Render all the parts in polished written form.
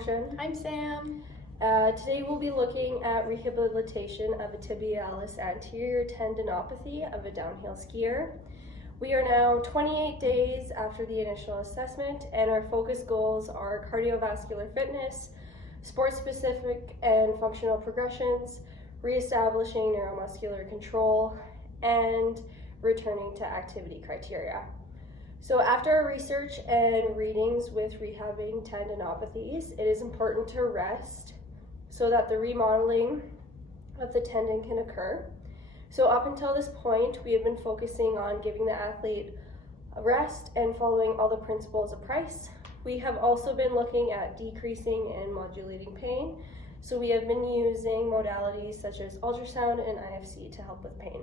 Ocean. I'm Sam. Today we'll be looking at rehabilitation of a tibialis anterior tendinopathy of a downhill skier. We are now 28 days after the initial assessment, and our focus goals are cardiovascular fitness, sport-specific and functional progressions, reestablishing neuromuscular control, and returning to activity criteria. So after our research and readings with rehabbing tendinopathies, it is important to rest so that the remodeling of the tendon can occur. So up until this point, we have been focusing on giving the athlete a rest and following all the principles of Price. We have also been looking at decreasing and modulating pain. So we have been using modalities such as ultrasound and IFC to help with pain.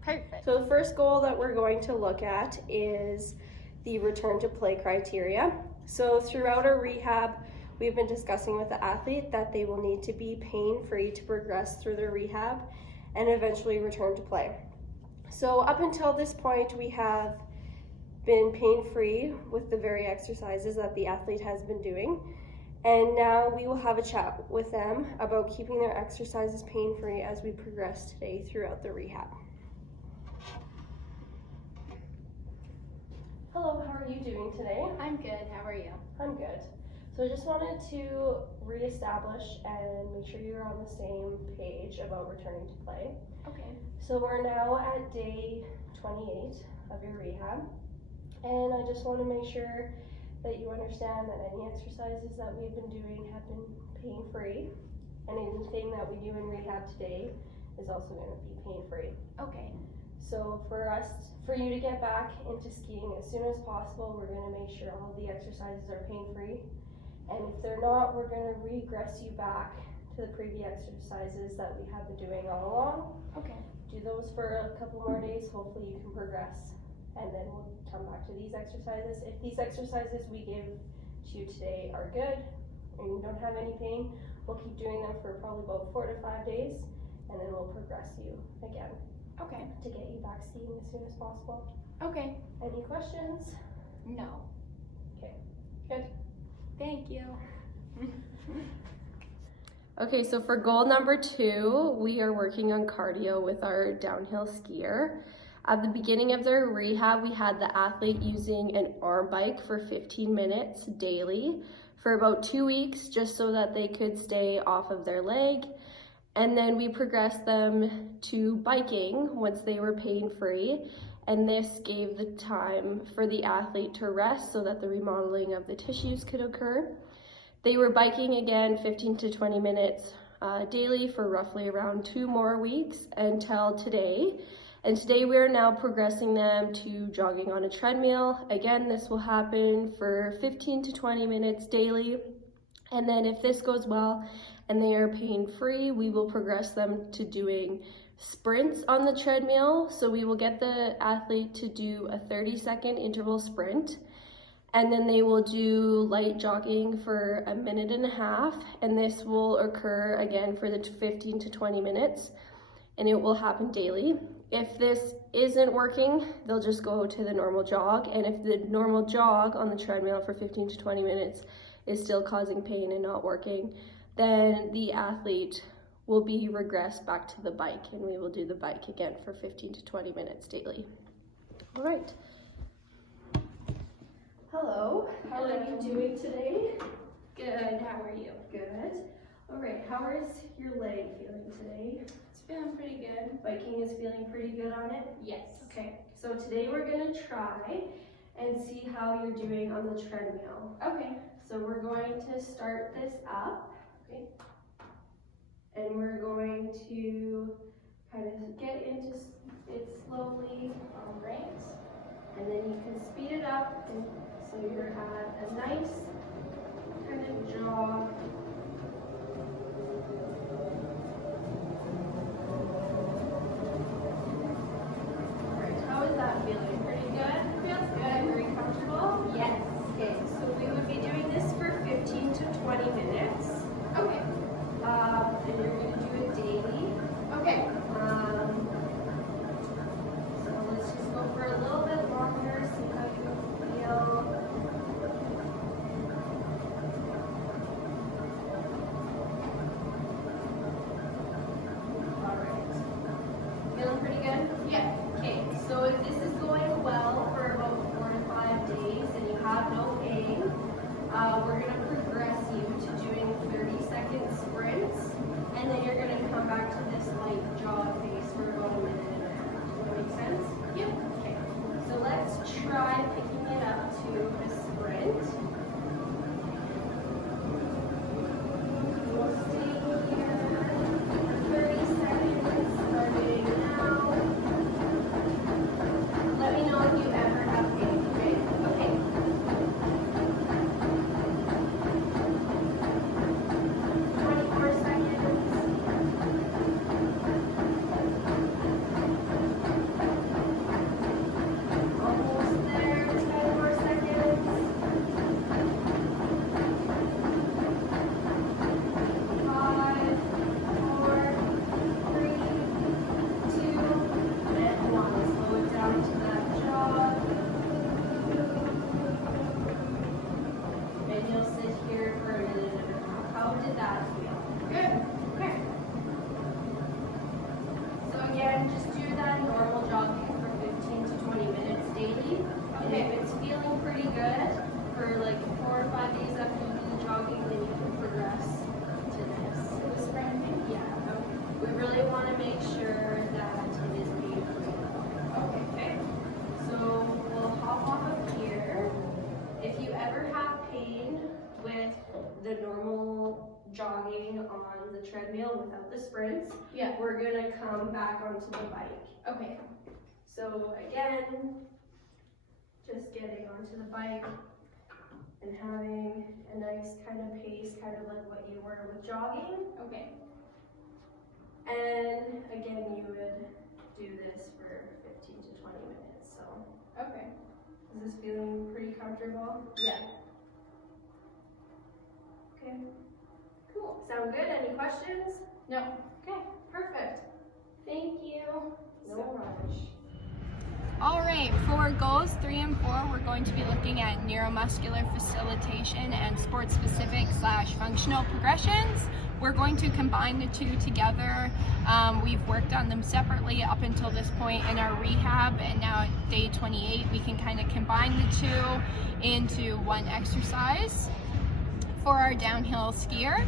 Perfect. So the first goal that we're going to look at is the return to play criteria. So throughout our rehab, we've been discussing with the athlete that they will need to be pain-free to progress through their rehab and eventually return to play. So up until this point, we have been pain-free with the very exercises that the athlete has been doing. And now we will have a chat with them about keeping their exercises pain-free as we progress today throughout the rehab. Hello, how are you doing today? I'm good. How are you? I'm good. So I just wanted to reestablish and make sure you're on the same page about returning to play. Okay. So we're now at day 28 of your rehab, and I just want to make sure that you understand that any exercises that we've been doing have been pain-free, and anything that we do in rehab today is also going to be pain-free. Okay. So for you to get back into skiing as soon as possible, we're going to make sure all of the exercises are pain-free. And if they're not, we're going to regress you back to the previous exercises that we have been doing all along. Okay. Do those for a couple more days, hopefully you can progress. And then we'll come back to these exercises. If these exercises we give to you today are good and you don't have any pain, we'll keep doing them for probably about 4 to 5 days, and then we'll progress you again. Okay. To get you back skiing as soon as possible. Okay. Any questions? No. Okay, good. Thank you. Okay, so for goal number 2, we are working on cardio with our downhill skier. At the beginning of their rehab, we had the athlete using an arm bike for 15 minutes daily for about 2 weeks, just so that they could stay off of their leg. And then we progressed them to biking once they were pain-free, and this gave the time for the athlete to rest so that the remodeling of the tissues could occur. They were biking again 15 to 20 minutes daily for roughly around 2 more weeks until today. And today we are now progressing them to jogging on a treadmill. Again, this will happen for 15 to 20 minutes daily. And then if this goes well and they are pain-free, we will progress them to doing sprints on the treadmill. So we will get the athlete to do a 30-second interval sprint, and then they will do light jogging for 1.5 minutes, and this will occur again for the 15 to 20 minutes, and it will happen daily. If this isn't working, they'll just go to the normal jog, and if the normal jog on the treadmill for 15 to 20 minutes is still causing pain and not working, then the athlete will be regressed back to the bike, and we will do the bike again for 15 to 20 minutes daily. All right. Hello, how are you doing today? Good. How are you? Good. All right, how is your leg feeling today? It's feeling pretty good. Biking is feeling pretty good on it? Yes. Okay, so today we're gonna try and see how you're doing on the treadmill. Okay. So we're going to start this up, okay, and we're going to kind of get into it slowly. All right. And then you can speed it up, and so you're at a nice kind of jog. All right, how is that feeling? Pretty good? Feels good. Very comfortable? Yes. Okay, so we would be doing this for 15 to 20 minutes. Okay. And you're going to do it daily. Okay. So let's just go for a little bit longer, see how you feel. the treadmill without the sprints. Yeah. We're gonna come back onto the bike. Okay. So again, just getting onto the bike and having a nice kind of pace, kind of like what you were with jogging. Okay. And again, you would do this for 15 to 20 minutes. So Okay. is this feeling pretty comfortable? Yeah. Okay. Cool. Sound good? Any questions? No. Okay, perfect. Thank you. No So- rush. All right, for goals 3 and 4, we're going to be looking at neuromuscular facilitation and sport-specific / functional progressions. We're going to combine the two together. We've worked on them separately up until this point in our rehab, and now at day 28, we can kind of combine the two into one exercise. For our downhill skier,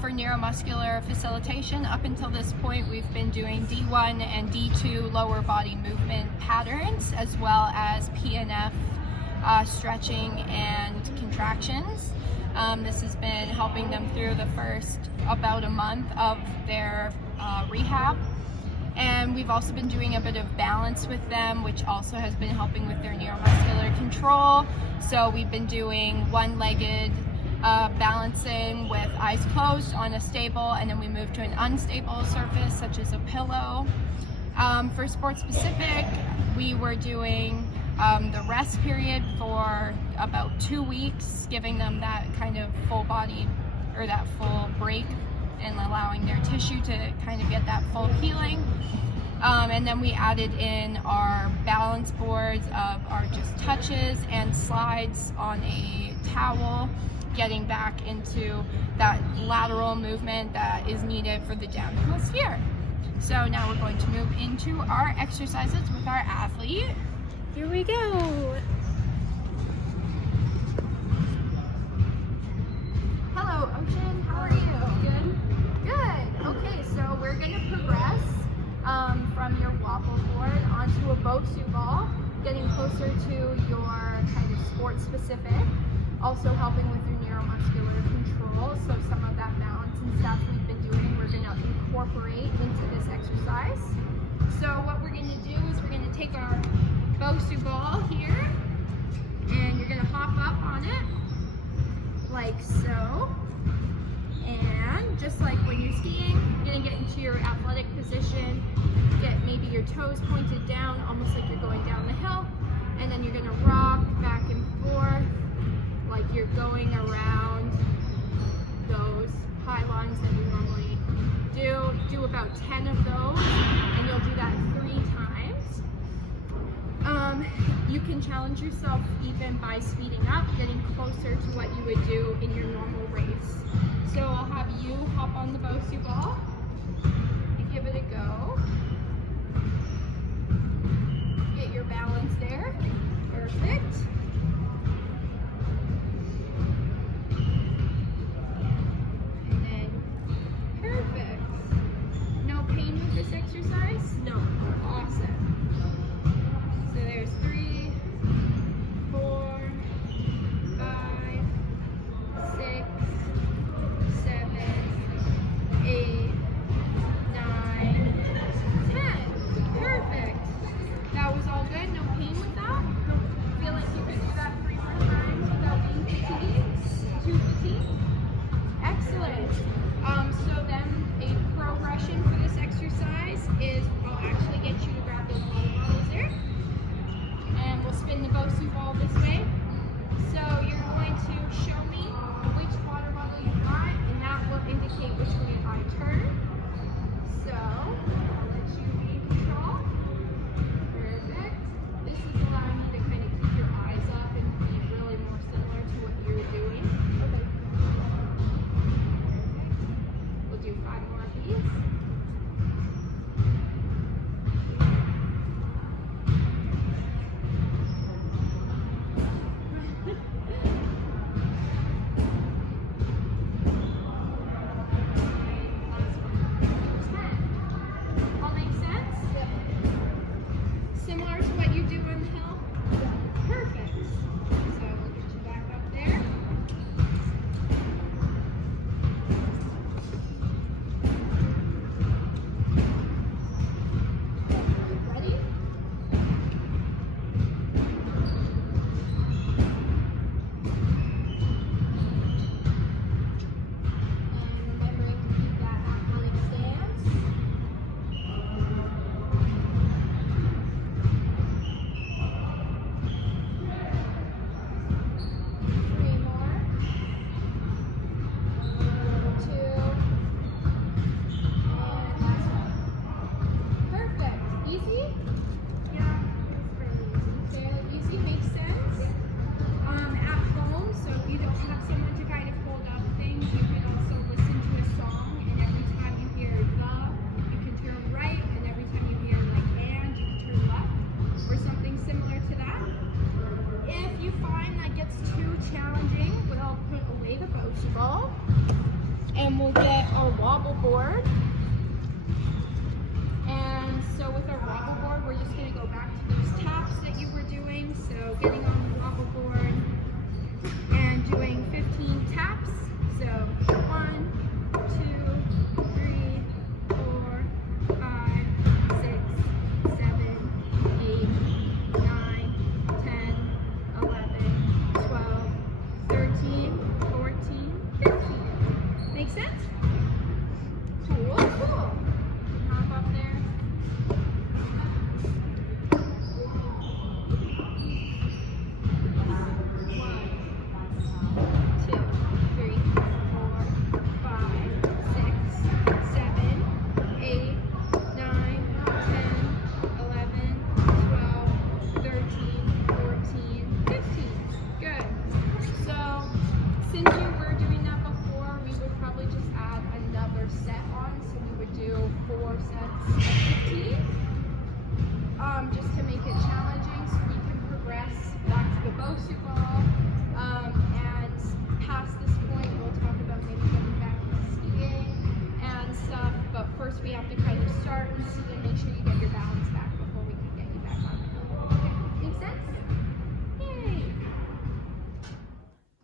for neuromuscular facilitation, up until this point, we've been doing D1 and D2 lower body movement patterns, as well as PNF stretching and contractions. This has been helping them through the first about a month of their rehab. And we've also been doing a bit of balance with them, which also has been helping with their neuromuscular control. So we've been doing one-legged balancing with eyes closed on a stable, and then we move to an unstable surface such as a pillow. For sport specific, we were doing the rest period for about 2 weeks, giving them that kind of full body or that full break and allowing their tissue to kind of get that full healing. And then we added in our balance boards of our just touches and slides on a towel, getting back into that lateral movement that is needed for the downhill skier. So now we're going to move into our exercises with our athlete. Here we go. Hello, Ocean. How are you? Good. Good. Okay, so we're going to progress from your wobble board onto a Bosu ball, getting closer to your kind of sport specific. Also helping with your neuromuscular control, so some of that balance and stuff we've been doing, we're going to incorporate into this exercise. So what we're going to do is we're going to take our Bosu ball here, and you're going to hop up on it, like so. And just like when you're skiing, you're going to get into your athletic position, get maybe your toes pointed down, almost like you're going down the hill, and then you're going to rock back and forth, like you're going around those pylons that you normally do. Do about 10 of those, and you'll do that 3 times. You can challenge yourself even by speeding up, getting closer to what you would do in your normal race. So I'll have you hop on the Bosu ball and give it a go. Get your balance there. Perfect. This exercise? No. Awesome. So there's 3, 4, 5, 6, 7, 8, 9, 10. Perfect. That was all good? No pain with that? Feel like you could and we'll get our wobble board. And so with our wobble board, we're just going to go back to those taps that you were doing. So getting on the wobble board and doing 15 taps. So 1, 2, 3, 4, 5, 6, 7, 8, 9, 10, 11, 12, 13, 14, 15. Make sense? Cool, cool. Hop up there. 4 sets of 15, just to make it challenging so we can progress back to the Bosu ball. And past this point, we'll talk about maybe getting back to skiing and stuff, but first we have to kind of start and see and make sure you get your balance back before we can get you back on the hill. Okay. Make sense? Yay!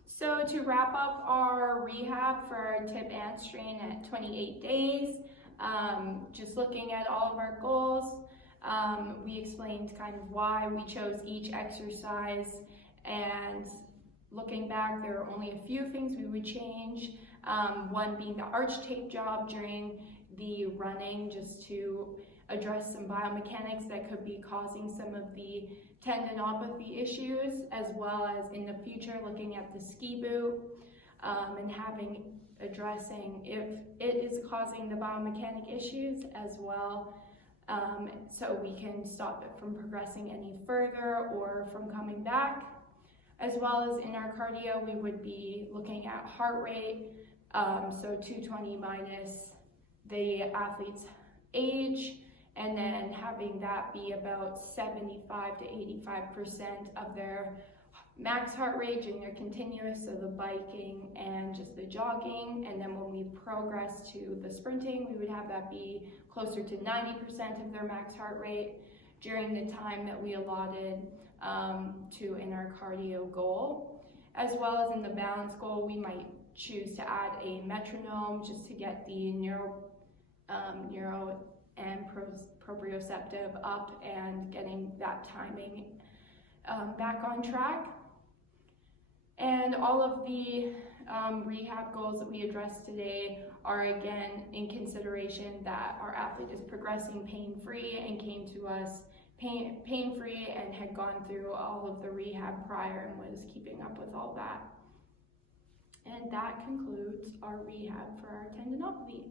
So to wrap up our rehab for our tib and strain at 28 days, just looking at all of our goals, we explained kind of why we chose each exercise, and looking back, there are only a few things we would change. One being the arch tape job during the running, just to address some biomechanics that could be causing some of the tendinopathy issues, as well as in the future looking at the ski boot and addressing if it is causing the biomechanic issues as well, so we can stop it from progressing any further or from coming back. As well as in our cardio, we would be looking at heart rate, so 220 minus the athlete's age, and then having that be about 75 to 85% of their max heart rate during their continuous, so the biking and just the jogging. And then when we progress to the sprinting, we would have that be closer to 90% of their max heart rate during the time that we allotted in our cardio goal. As well as in the balance goal, we might choose to add a metronome just to get the neuro and proprioceptive up and getting that timing back on track. And all of the rehab goals that we addressed today are again in consideration that our athlete is progressing pain-free and came to us pain-free and had gone through all of the rehab prior and was keeping up with all that. And that concludes our rehab for our tendinopathy.